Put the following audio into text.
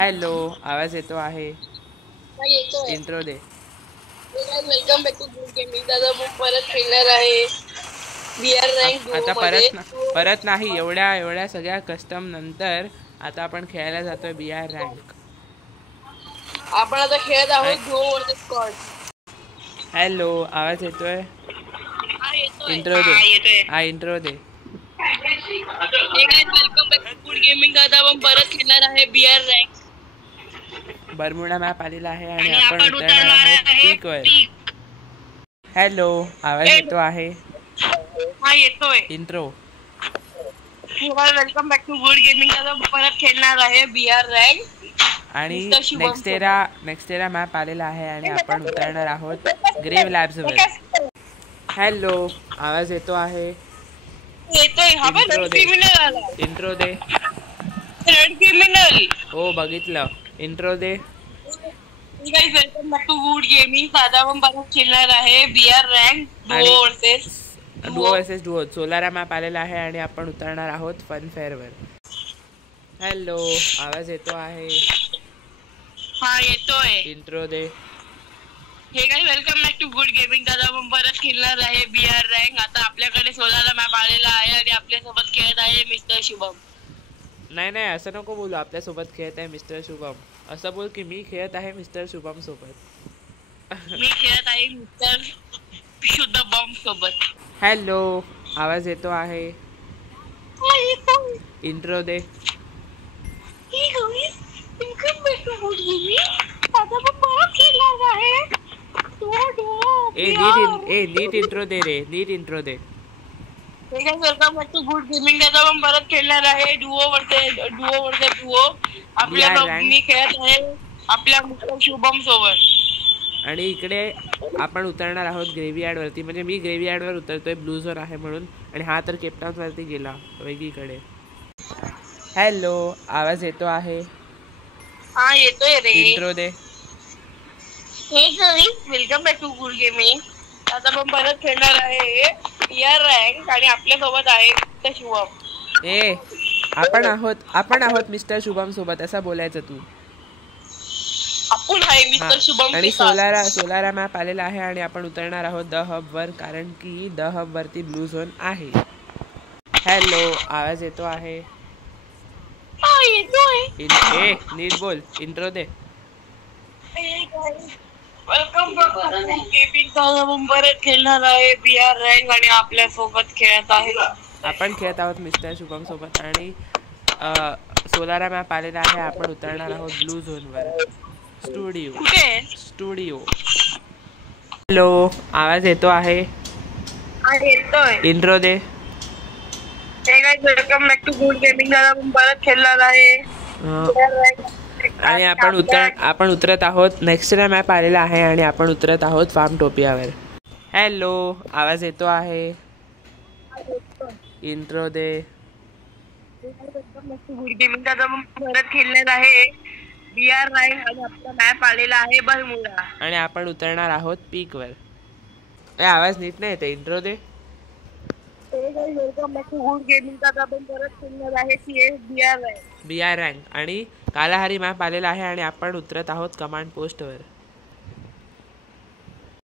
Hello, आवाज येतो आहे? हा येतोय. इंट्रो दे. Welcome back to good gaming. दादा मग परत खेळणार आहे वी आर रँक डुओ आता मध्ये. परत नाही, एवढ्या एवढ्या सगळ्या कस्टम नंतर आता आपण खेळायला जातोय बी आर रँक. आपण आता खेळत आहोत डुओ वर्सेस स्क्वॉड. हॅलो, आवाज येतोय? हा येतोय. इंट्रो दे. हा इंट्रो दे. Welcome back to good gaming. दादा आपण परत खेळणार आहे B R rank. Bermuda map आलेला आहे आणि आपण उतरणार आहोत पीक वर. हॅलो, आवाज येतो आहे? हा येतोय. Intro. Welcome back to good gaming. दादा परत खेळणार आहे बी आर रँक. आणि मिस्टर शुभम नेक्स्ट तेरा मॅप आलेला आहे आणि आपण उतरणार आहोत ग्रेव लॅब्सवर. हॅलो, आवाज येतो आहे? येतोय. हा बघ इंट्रो रेड दे. क्रिमिनल आला. इंट्रो दे. Red criminal. हो, बघितलं. इंट्रो दे. Welcome back to good gaming. दादा आपण परत खेळणार आहे बी आर रँक आणि duo versus duo versus duo Solara map आलेला आहे आणि आपण उतरणार आहोत फन फेअरवर. हॅलो, आवाज येतो आहे? हा येतोय. इंट्रो दे. हे काय welcome back to good gaming. दादा आपण परत खेळणार आहे बी आर रँक. आता आपल्याकडे सोलारा मॅप आलेला आहे आणि आपल्यासोबत खेळत आहे मिस्टर शुभम. नाही नाही, असं नको बोलू. आपल्यासोबत खेळत आहे मिस्टर शुभम. असं बोल की मी खेळत आहे मिस्टर शुभम सोबत. मी खेळत आहे मिस्टर शुद्ध बॉम्ब सोबत. हॅलो, आवाज येतो आहे? इंट्रो दे. Welcome back to good gaming. दादा आपण परत खेळणार आहे नीट इंट्रो दे रे. नीट इंट्रो दे. Welcome back to good gaming. दादा आपण परत खेळणार आहे डुओ वर्सेस डुओ. मी खेळत आहे आपल्या मिस्टर शुभम सोबत. आणि इकडे आपण उतरणार आहोत ग्रेव्हयार्डवरती. म्हणजे मी ग्रेव्हयार्डवर उतरतोय, ब्लू झोन आहे म्हणून. आणि हा तर केपटाऊनवरती गेला वेगळीकडे. हॅलो, आवाज येतो आहे? हा येतोय रे. इंट्रो दे. Welcome back to good gaming. आता आपण परत खेळणार आहे बी आर रँक आणि आपल्यासोबत आहे मिस्टर शुभम. आपण आहोत मिस्टर शुभम सोबत, असं बोलायचं तू. आपण आहे मिस्टर शुभम. आणि सोलारा मॅप आलेला आहे आणि आपण उतरणार आहोत द हब वर, कारण की द हब वरती ब्लू झोन आहे. हॅलो, आवाज येतो आहे? नीट बोल. इंट्रो दे. Welcome back to good gaming. आपण परत खेळणार आहे बी आर रँक आणि आपल्यासोबत खेळत आहे. आपण खेळत आहोत मिस्टर शुभम सोबत आणि सोलारा मॅप आलेला आहे. आपण उतरणार आहोत ब्लू झोनवर. स्टुडिओ. हॅलो, आवाज येतो आहे? येतोय. इंट्रो दे. Welcome back to good gaming. आपण परत खेळणार आहे आणि आपण उतरत आहोत. नेक्स्ट मॅप आलेला आहे आणि आपण उतरत आहोत फार्म टोपियावर. हॅलो, आवाज येतो आहे? इंट्रो दे. Good gaming. आपण परत खेळणार आहे बी आर रँक आणि आपला मॅप आलेला आहे बरमुडा. आणि आपण उतरणार आहोत पीकवर. आवाज नीट नाही येते. इंट्रो दे. Welcome back to good gaming. आपण परत खेळणार आहे CS बी आर रँक आणि कालाहारी मॅप आलेला आहे आणि आपण उतरत आहोत कमांड पोस्टवर.